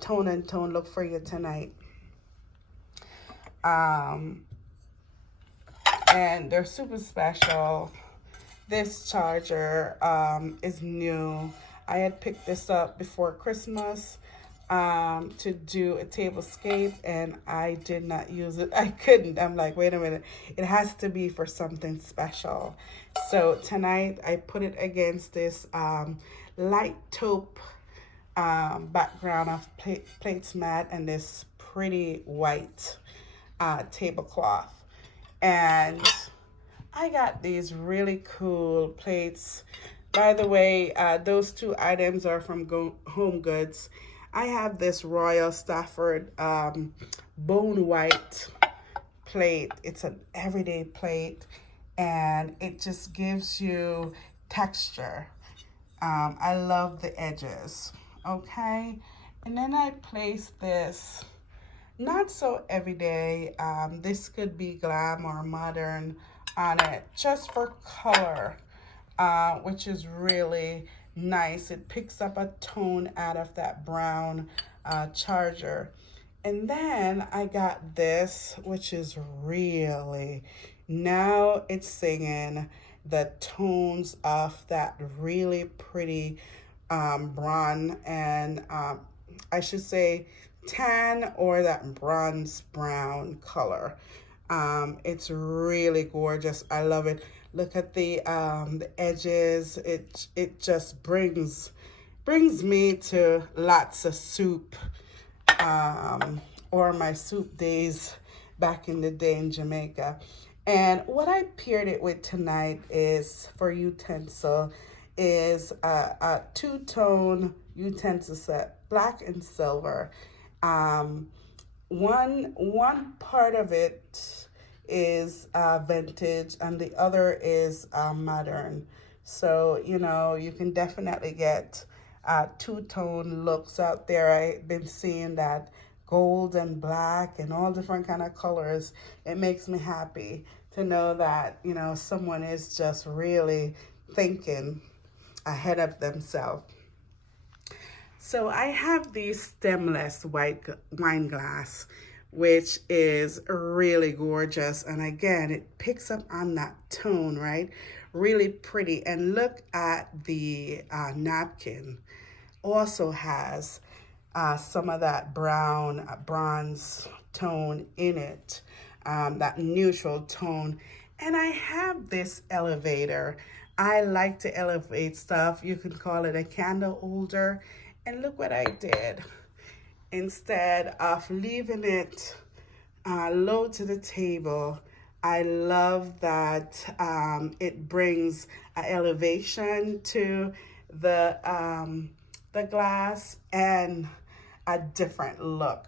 tone and tone look for you tonight. Um, and they're super special. This charger is new. I had picked this up before Christmas to do a tablescape, and I did not use it. I couldn't. I'm like, wait a minute. It has to be for something special. So tonight I put it against this light taupe background of plates mat and this pretty white tablecloth. And I got these really cool plates. By the way, those two items are from Home Goods. I have this Royal Stafford bone white plate. It's an everyday plate, and it just gives you texture. I love the edges. Okay, and then I place this not so everyday. This could be glam or modern on it just for color, which is really nice. It picks up a tone out of that brown charger. And then I got this, which is really, now it's singing the tones of that really pretty brown and I should say tan or that bronze brown color. It's really gorgeous. I love it. Look at the edges. It just brings me to lots of soup, or my soup days back in the day in Jamaica. And what I paired it with tonight is, for utensil, is a two-tone utensil set, black and silver. One part of it is vintage and the other is modern. So, you know, you can definitely get two-tone looks out there. I've been seeing that gold and black and all different kind of colors. It makes me happy to know that, you know, someone is just really thinking ahead of themselves. So I have these stemless white wine glass, which is really gorgeous. And again, it picks up on that tone, right? Really pretty. And look at the napkin. Also has some of that brown, bronze tone in it, that neutral tone. And I have this elevator. I like to elevate stuff. You can call it a candle holder. And look what I did. Instead of leaving it low to the table, I love that it brings an elevation to the glass and a different look.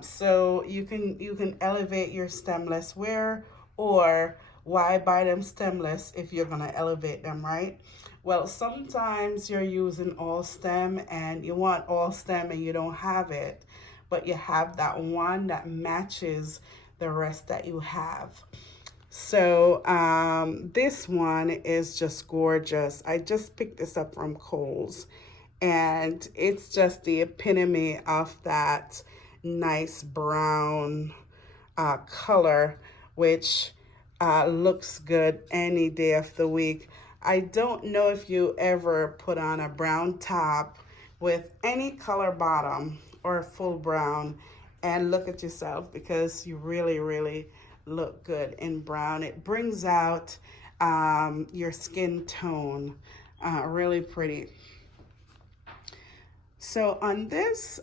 So you can elevate your stemless ware, or why buy them stemless if you're gonna elevate them, right? Well, sometimes you're using all stem and you want all stem and you don't have it, but you have that one that matches the rest that you have. So this one is just gorgeous. I just picked this up from Kohl's, and it's just the epitome of that nice brown color, which looks good any day of the week. I don't know if you ever put on a brown top with any color bottom or full brown and look at yourself, because you really, really look good in brown. It brings out your skin tone, really pretty. So on this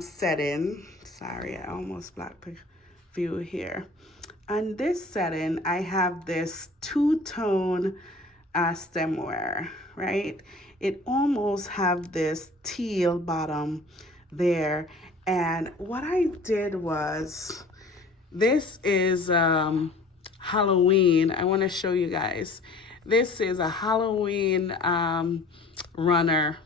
setting, sorry, I almost blocked the view here. On this setting, I have this two-tone stemware, right? It almost have this teal bottom there. And what I did was, this is Halloween. I want to show you guys. This is a Halloween runner.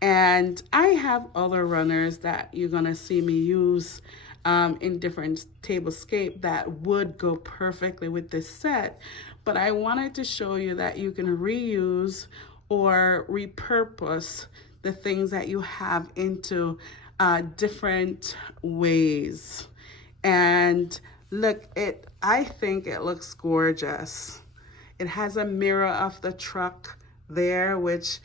And I have other runners that you're going to see me use in different tablescape that would go perfectly with this set. But I wanted to show you that you can reuse or repurpose the things that you have into different ways. And look, I think it looks gorgeous. It has a mirror of the truck there, which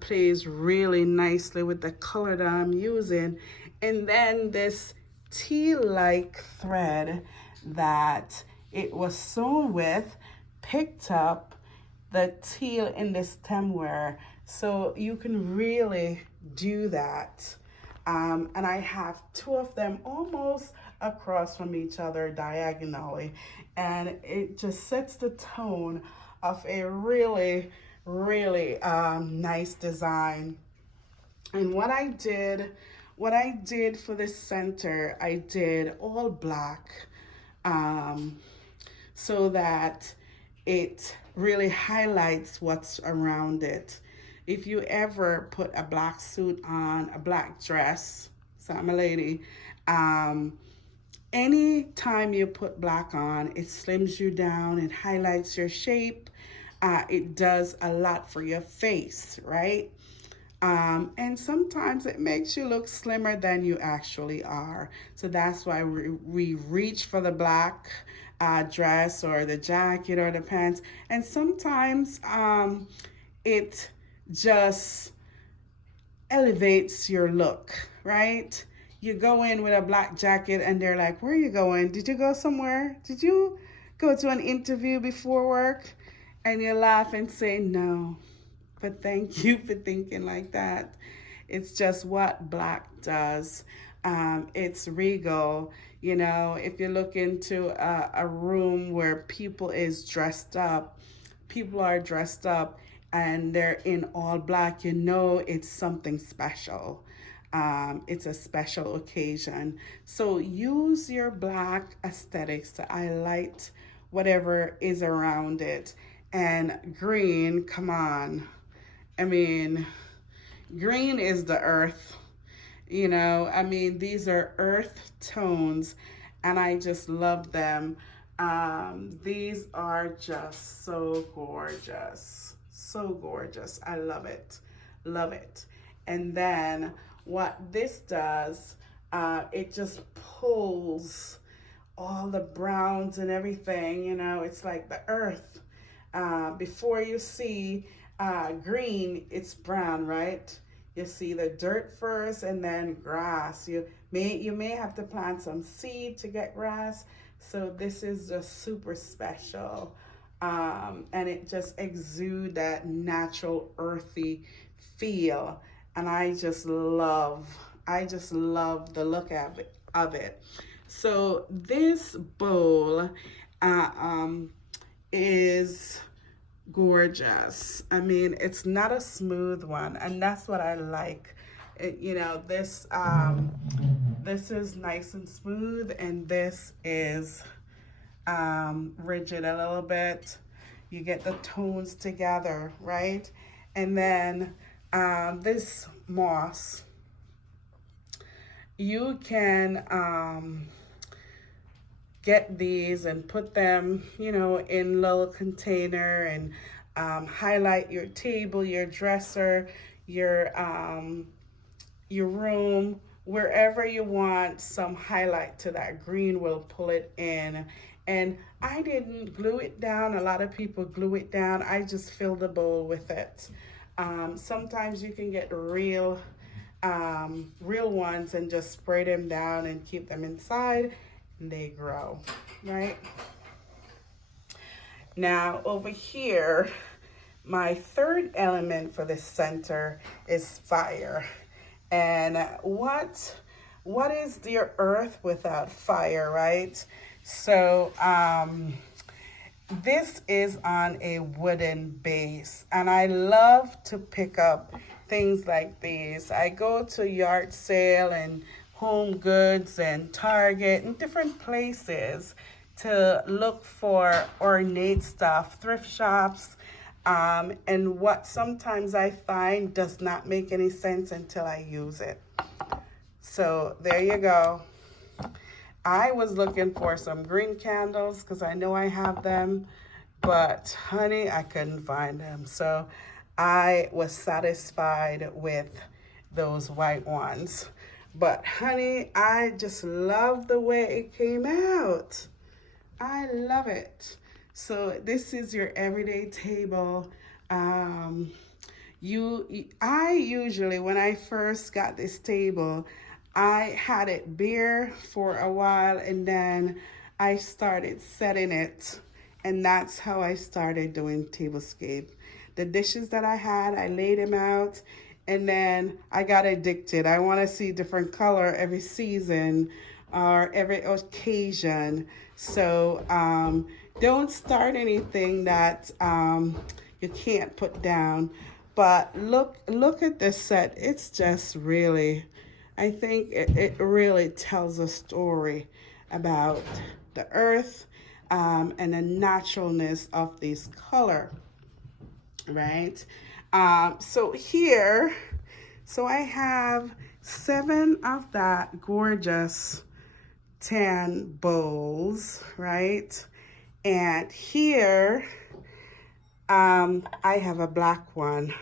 plays really nicely with the color that I'm using. And then this tea-like thread that it was sewn with picked up the teal in the stemware. So you can really do that. And I have two of them almost across from each other diagonally. And it just sets the tone of a really, really nice design. And what I did for the center, I did all black so that it really highlights what's around it. If you ever put a black suit on, a black dress, so I'm a lady, any time you put black on, it slims you down, it highlights your shape, it does a lot for your face, right? And sometimes it makes you look slimmer than you actually are. So that's why we reach for the black dress or the jacket or the pants. And sometimes it just elevates your look, right? You go in with a black jacket and they're like, where are you going? Did you go somewhere? Did you go to an interview before work? And you laugh and say, no, but thank you for thinking like that. It's just what black does. It's regal. You know, if you look into a room where people are dressed up and they're in all black, you know it's something special. It's a special occasion. So use your black aesthetics to highlight whatever is around it. And green, come on. I mean, green is the earth. You know, I mean, these are earth tones and I just love them. These are just so gorgeous. So gorgeous. I love it. Love it. And then what this does, it just pulls all the browns and everything, you know, it's like the earth. Before you see green, it's brown, right? You see the dirt first and then grass. You may have to plant some seed to get grass. So this is just super special. And it just exudes that natural earthy feel. And I just love the look of it. So this bowl is gorgeous. I mean, it's not a smooth one, and that's what I like. You know, this is nice and smooth, and this is rigid a little bit. You get the tones together, right? And then this moss, you can get these and put them, you know, in little container and highlight your table, your dresser, your room, wherever you want some highlight to that green will pull it in. And I didn't glue it down. A lot of people glue it down. I just fill the bowl with it. Sometimes you can get real ones and just spray them down and keep them inside. They grow, right? Now over here, my third element for the center is fire. And what is your earth without fire, right? So this is on a wooden base, and I love to pick up things like these. I go to yard sale and Home Goods and Target and different places to look for ornate stuff, thrift shops, and what sometimes I find does not make any sense until I use it. So there you go. I was looking for some green candles because I know I have them, but honey, I couldn't find them. So I was satisfied with those white ones. But honey, I just love the way it came out. I love it. So this is your everyday table. I usually, when I first got this table, I had it bare for a while and then I started setting it, and that's how I started doing Tablescape. The dishes that I had, I laid them out, and then I got addicted. I want to see different color every season or every occasion. So don't start anything that you can't put down. But look at this set. It's just really, I think it really tells a story about the earth and the naturalness of this color, right? So here, so I have 7 of that gorgeous tan bowls, right? And here, I have a black one.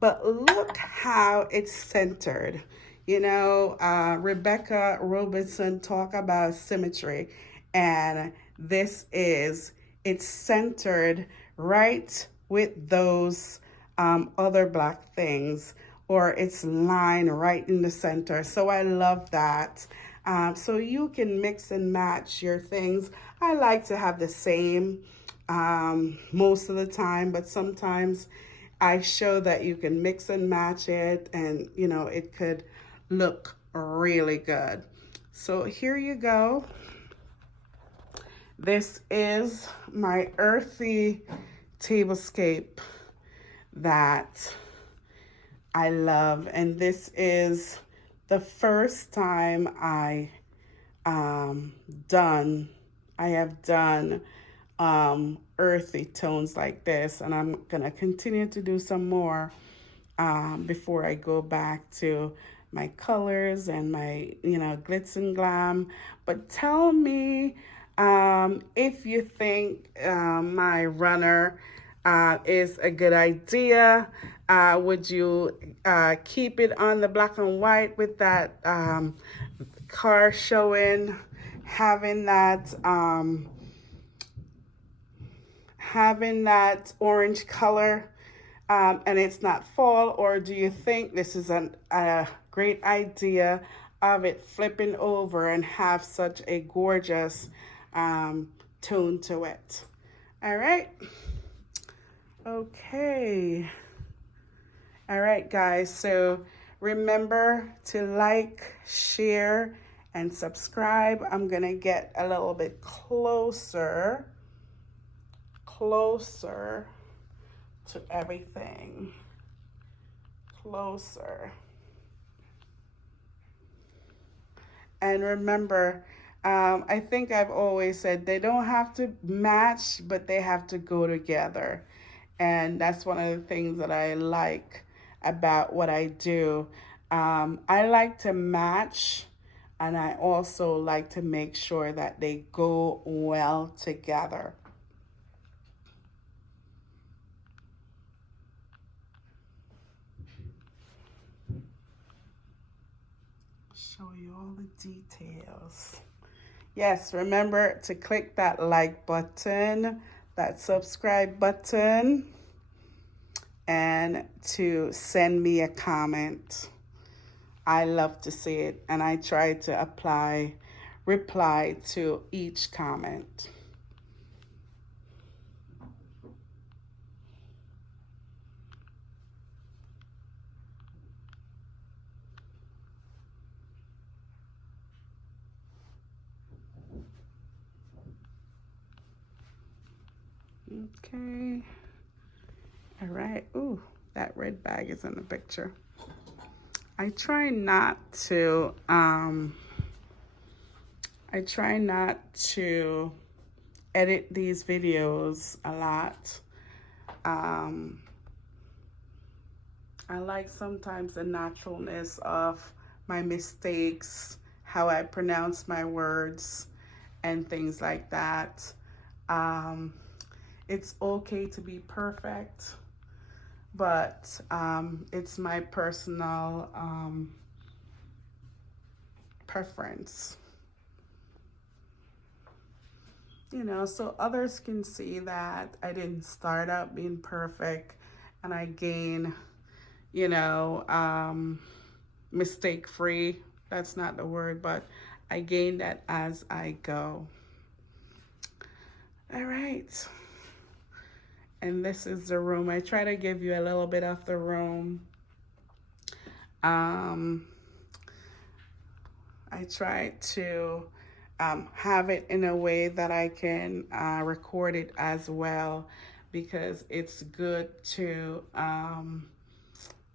But look how it's centered. You know, Rebecca Robinson talk about symmetry, and it's centered right with those other black things, or it's lined right in the center. So I love that. So you can mix and match your things. I like to have the same most of the time, but sometimes I show that you can mix and match it, and you know, it could look really good. So here you go. This is my earthy tablescape that I love, and this is the first time I have done earthy tones like this, and I'm gonna continue to do some more before I go back to my colors and my, you know, glitz and glam. But tell me if you think my runner is a good idea. Would you keep it on the black and white with that car showing, having that orange color, and it's not fall? Or do you think this is a great idea of it flipping over and have such a gorgeous tone to it? All right. Okay. All right, guys. So remember to like, share, and subscribe. I'm going to get a little bit closer to everything. Closer. And remember, I think I've always said they don't have to match, but they have to go together. And that's one of the things that I like about what I do. I like to match, and I also like to make sure that they go well together. Show you all the details. Yes, remember to click that like button, that subscribe button, and to send me a comment. I love to see it, and I try to reply to each comment. Okay. All right. Ooh, that red bag is in the picture. I try not to edit these videos a lot. I like sometimes the naturalness of my mistakes, how I pronounce my words, and things like that. It's okay to be perfect. but it's my personal preference. You know, so others can see that I didn't start out being perfect and I gain, you know, mistake free. That's not the word, but I gain that as I go. All right. And this is the room. I try to give you a little bit of the room. I try to have it in a way that I can record it as well, because it's good to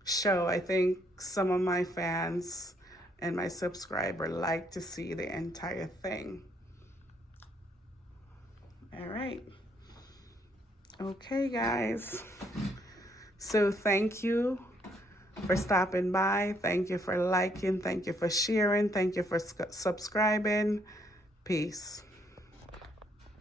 show. I think some of my fans and my subscribers like to see the entire thing. All right. Okay, guys. So thank you for stopping by. Thank you for liking. Thank you for sharing. Thank you for subscribing. Peace.